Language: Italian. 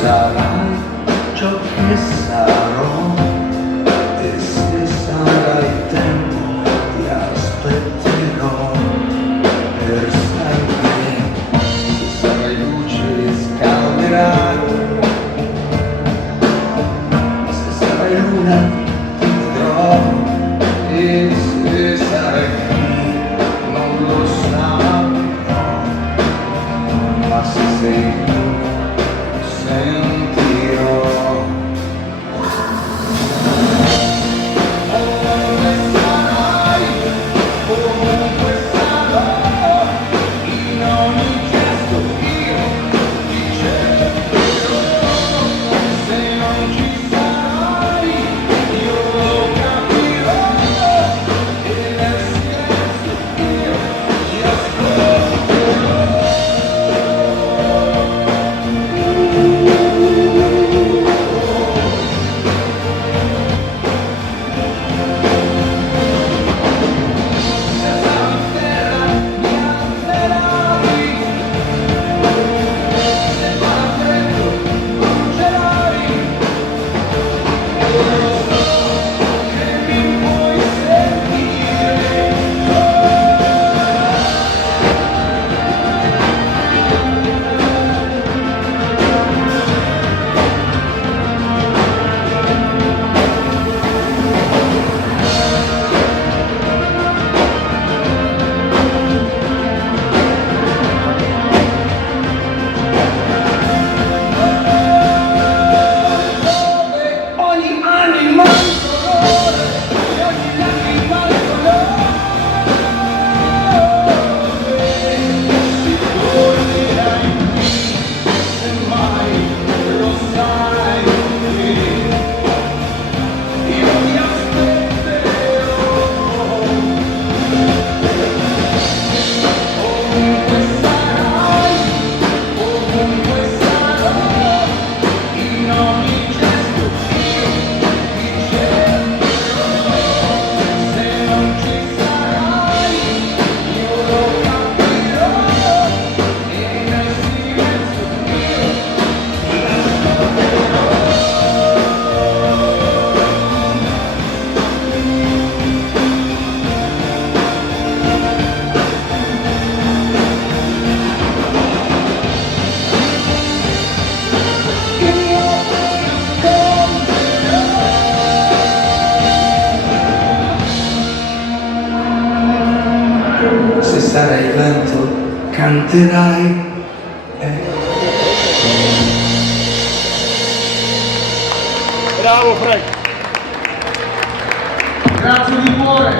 sarai ciò che sarò, e se sarai tempo ti aspetterò per sempre. Se sarai luce scalderai, se sarai luna ti vedrò, e se sarai qui non lo saprò, ma se sei tu sentirò. Ovunque sarai, ovunque sarò, in ogni gesto io ti cercherò. Se non ci sarai io lo capirò, e nel silenzio io ti ascolterò. Se sarai lento canterai. Bravo Frank! Grazie di cuore.